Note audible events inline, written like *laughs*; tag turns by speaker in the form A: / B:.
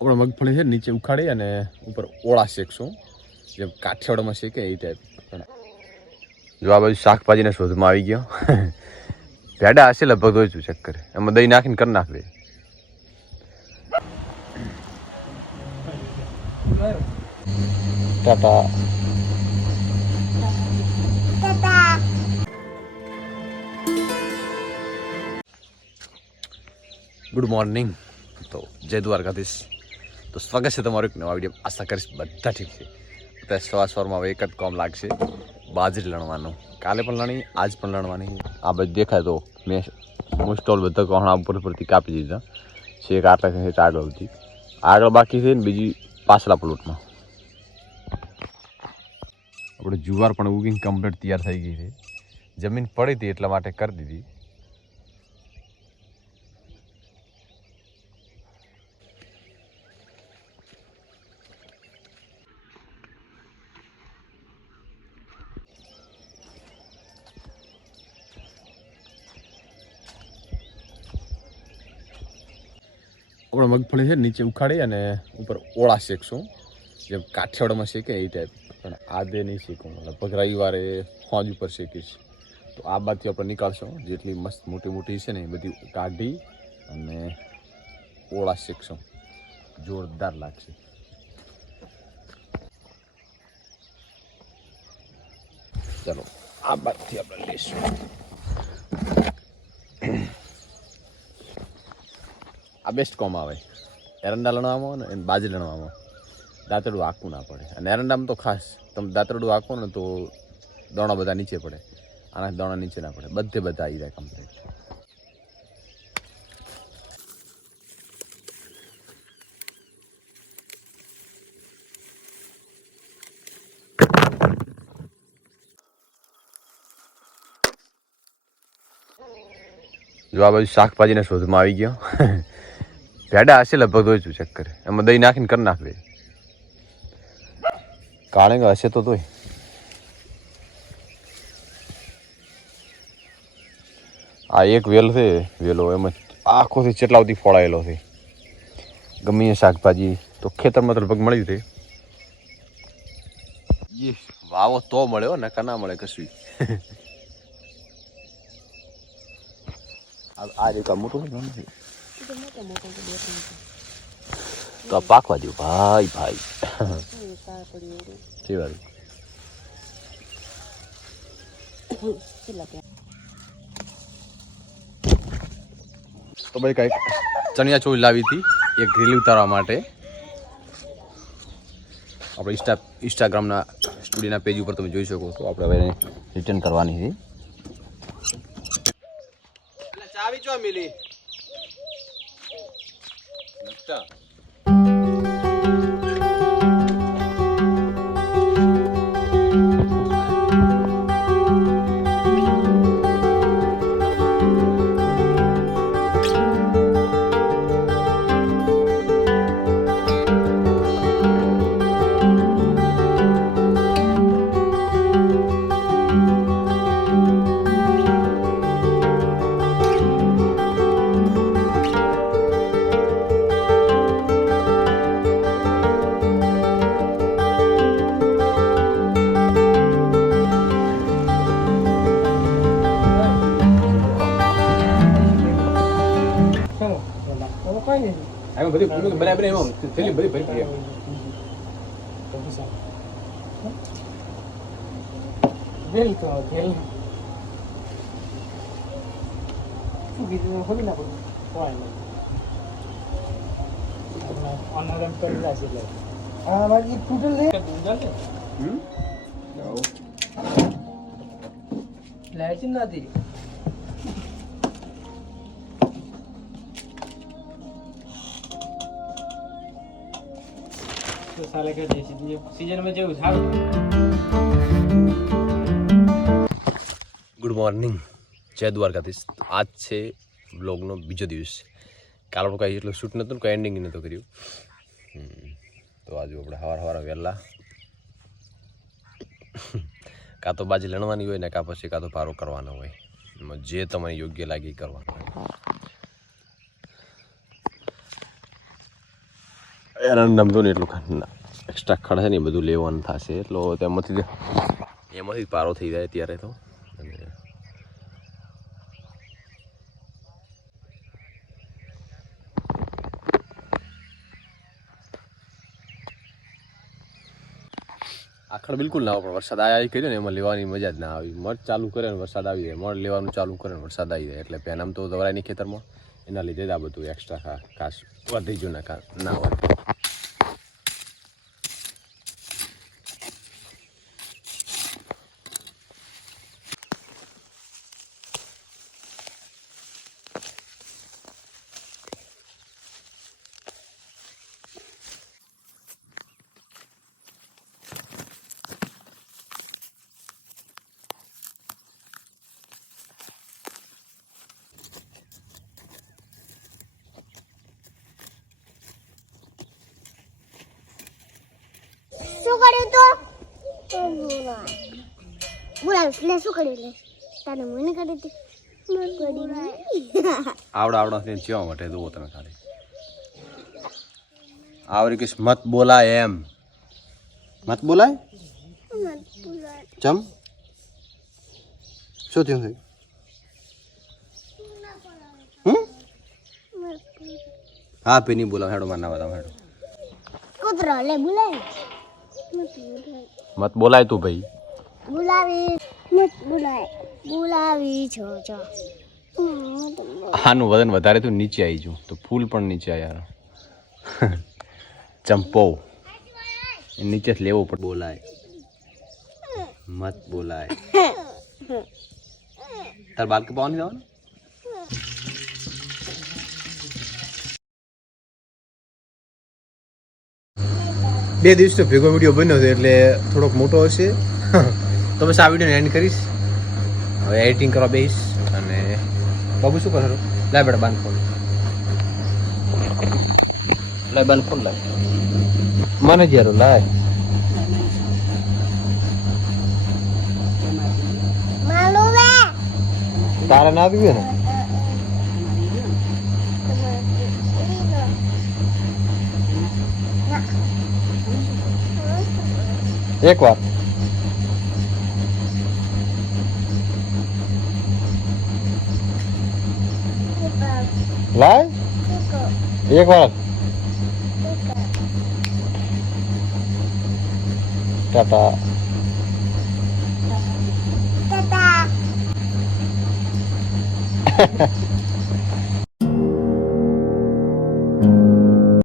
A: આપણે મગફળી છે નીચે ઉખાડી અને ઉપર ઓળા શેકશું. જેમ કાઠિયાવાડમાં શેકે એ ટાઈપ જો આ બાજુ શાકભાજીના શોધમાં આવી ગયો. ભેડા હશે લગભગ જોઈશું ચેક કરે એમાં દહીં નાખીને કરી નાખ ટાટા. Good morning. તો જય દ્વારકાધીશ. તો સ્વાગત છે તમારું એક નવા વીડિયો આશા કરીશ બધા ઠીક છે. અત્યારે સવાર સવારમાં હવે એક જ કોમ લાગશે, બાજરી લણવાનું. કાલે પણ લણી, આજ પણ લણવાની. આ બધું દેખાય તો મેં મોસ્ટ ઓલ બધા કોહણા ઉપર પરથી કાપી દીધા. છે એક આટલા છે આગળ સુધી. આગળ બાકી છે ને બીજી પાછલા પ્લોટમાં આપણે જુવાર પણ ઉગીને કમ્પ્લીટ તૈયાર થઈ ગઈ છે. જમીન પડી હતી એટલા માટે કરી દીધી. આપણે મગફળી છે નીચે ઉખાડી અને ઉપર ઓળા શેકશું. જેમ કાઠિયાવાડમાં શેકે એ ટાઈપ પણ આદે નહીં શેકું. લગભગ રવિવારે હોજ ઉપર શેકીશ. તો આ બાદથી આપણે નીકાળશું. જેટલી મસ્ત મોટી મોટી છે ને એ બધી કાઢી અને ઓળા શેકશું. જોરદાર લાગશે. ચલો, આ બાદથી આપણે લઈશું. આ બેસ્ટ કોમ આવે. એરંડા લણવામાં ને, એને બાજરી લણવામાં. દાંતરડું આખું ના પડે. અને એરંડામાં તો ખાસ, તમે દાંતરડું આખો ને તો દોણા બધા નીચે પડે. આના દોણા નીચે ના પડે. બધે બધા આવી જાય કમ્પ્લીટ જો આ બાજુ શાકભાજીના શોધમાં આવી ગયો. ભેડા હશે લગભગ જોઈશું ચેક કરે. એમાં દહીં નાખીને કરી નાખ દે કાળેંગ હશે તો તોય. આ એક વેલ છે વેલો એમાં આખોથી ચેટલા સુધી ફોળાયેલો છે. ગમે એ શાકભાજી તો ખેતરમાં તો લગભગ મળી યે વાવો તો મળ્યો ને ના મળે કશું. *laughs* આ આ રીતે મોટું છે. તો આ પાકવા દો ભાઈ ભાઈ. છે વાળી તો ભાઈ કંઈક ચણિયા ચોળી લાવી હતી એક ગ્રીલ ઉતારવા માટે. આપણે ઇન્સ્ટા ઇન્સ્ટાગ્રામના સ્ટુડિયોના પેજ ઉપર તમે જોઈ શકો તો આપણે હવે રિટર્ન કરવાની છે.
B: ચાવી ચો મિલી.
A: એમાં ભૂમિ બરાબર એમાં થેલી બધી ભરી પડી
B: વેલ તો વેલ શું ખોલી નાખો? કોઈ કરી જશે એટલે. હા બાકી તૂટેલ છે. લાઈટ નથી.
A: ગુડ મોર્નિંગ જય દ્વારકાધીશ. આજ છે બ્લોગનો બીજો દિવસ. કાલ આપણે કાંઈ એટલું શૂટ નહોતું કાંઈ એન્ડિંગ નહોતું કર્યું. તો આજે આપણે સવાર સવાર વહેલા. કાં તો બાજી લણવાની હોય ને કાં પછી કાં તો પારો કરવાનો હોય. જે તમને યોગ્ય લાગે કરવાનું. હોય એના નમતો નહીં એટલું એક્સ્ટ્રા ખડ છે ને એ બધું લેવાનું થશે. એટલો તેમાંથી એમાંથી પારો થઈ જાય ત્યારે તો. અને આખડ બિલકુલ ના આવે, પણ વરસાદ આવ્યા કર્યો ને, એમાં લેવાની મજા જ ના આવી. મધ ચાલુ કરે ને, વરસાદ આવી જાય. મધ લેવાનું ચાલુ કરે ને, વરસાદ આવી જાય. એટલે પહેલાં તો દવરાયની ખેતરમાં એના લીધે જ આ બધું એક્સ્ટ્રા ખાસ વધી ગયું ના ના હોય
C: શું કર્યું તો? બોલાવ લે શું કર્યું લે? તને મને કરી હતી?
A: આવડા આવડા થઈને ચેવા માટે જુઓ તમે ખાલી. આવરી કીશ મત બોલાય એમ. મત બોલાય? ચમ? શું થયું છે? હમ? હા પીની બોલાવ હેડો મારના બતાવ હેડો.
C: કૂતરો લે બોલાય.
A: મત બોલાય તું ભાઈ.
C: બોલાવી મત બોલાય. બોલાવી જો જો
A: આનું વજન વધારે તો નીચે આવી જવું તો ફૂલ પણ નીચે યાર ચંપો નીચે જ લેવો પણ બોલાય. મત બોલાય. તાર બાલ કે પાવાની જવાનું
D: બે દિવસનો ભેગો વીડિયો બન્યો છે એટલે થોડોક મોટો હશે. તો બસ આ વિડીયોને એન્ડ કરીશ. હવે એડિટિંગ કરવા બેસીશ અને બાબુ શું કરો લાય બેટા બાંધ ફોન લાય બાંધ ફોન લાય. મને જ્યારે લાય. તારે ના આવ્યું ને? એક વાર લાય એક વાર ટાટા
C: Tata.